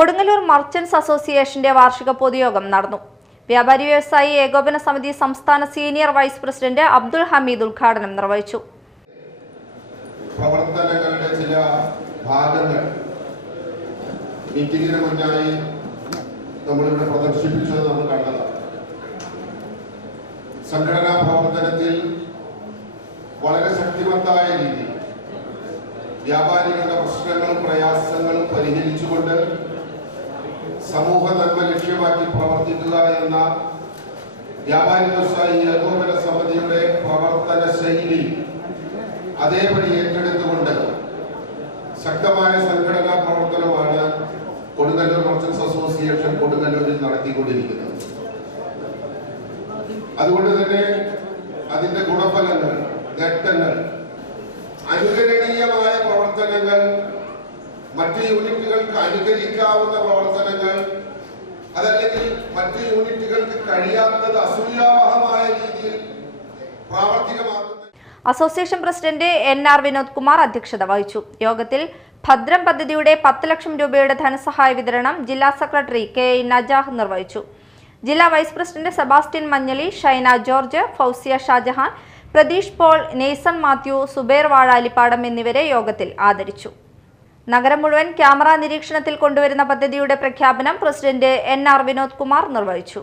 Kodungallur merchants അസോസിയേഷന്റെ വാർഷിക പൊതുയോഗം നടന്നു. വ്യാപാരി വ്യവസായി ഏകോപന സമിതി സംസ്ഥാന senior vice president Abdul Hameed ഉദ്ഘാടനം നിർവഹിച്ചു. പ്രവർത്തനങ്ങളുടെ ചില ഭാഗങ്ങൾ മീറ്റിംഗിന് മുന്നായി നമ്മളിവിടെ പ്രദർശിപ്പിച്ചത് നമ്മൾ കണ്ടതാണ്. സംഘടനാ പ്രവർത്തനത്തിൽ വളരെ ശക്തിമത്തായ രീതിയിൽ വ്യാപാരികളുടെ പ്രശ്നങ്ങളും പ്രയാസങ്ങളും പരിഹരിച്ചുകൊണ്ട് സമൂഹ നന്മ ലക്ഷ്യമാക്കി പ്രവർത്തിക്കുക എന്ന വ്യാപാരി വ്യവസായി ഏകോപന സമിതിയുടെ പ്രവർത്തന ശൈലി അതേപടി ഏറ്റെടുത്തുകൊണ്ട് ശക്തമായ സംഘടനാ പ്രവർത്തനമാണ് കൊടുങ്ങല്ലൂർ മർച്ചൻസ് അസോസിയേഷൻ കൊടുങ്ങല്ലൂരിൽ നടത്തിക്കൊണ്ടിരിക്കുന്നത്. അതുകൊണ്ട് തന്നെ അതിന്റെ ഗുണഫലങ്ങൾ ഘട്ടങ്ങൾ അനുകരണീയമായ പ്രവർത്തനങ്ങൾ മറ്റു യൂണിറ്റുകൾക്ക് അനുകരിക്കാവുന്ന പ്രവർത്തനങ്ങൾ അതല്ലെങ്കിൽ മറ്റ് യൂണിറ്റുകൾക്ക് കഴിയാത്തത് അസൂയാവഹമായ രീതിയിൽ പ്രാവർത്തികമാക്കുന്ന association president N R Vinod Kumar അധ്യക്ഷത വഹിച്ചു. യോഗത്തിൽ ഭദ്രം പദ്ധതിയുടെ പത്ത് ലക്ഷം രൂപയുടെ ധനസഹായ വിതരണം ജില്ലാ സെക്രട്ടറി കെ നജാഹ് നിർവഹിച്ചു. ജില്ലാ vice president Sebastian Manjali Shaina George Fousiya Shajahan Pratheesh Paul Neyson Mathew Zubair Vazhalippadam എന്നിവരെ യോഗത്തിൽ ആദരിച്ചു. നഗരം മുഴുവൻ ക്യാമറ നിരീക്ഷണത്തിൽ കൊണ്ടുവരുന്ന പദ്ധതിയുടെ പ്രഖ്യാപനം president N R Vinod Kumar നിർവഹിച്ചു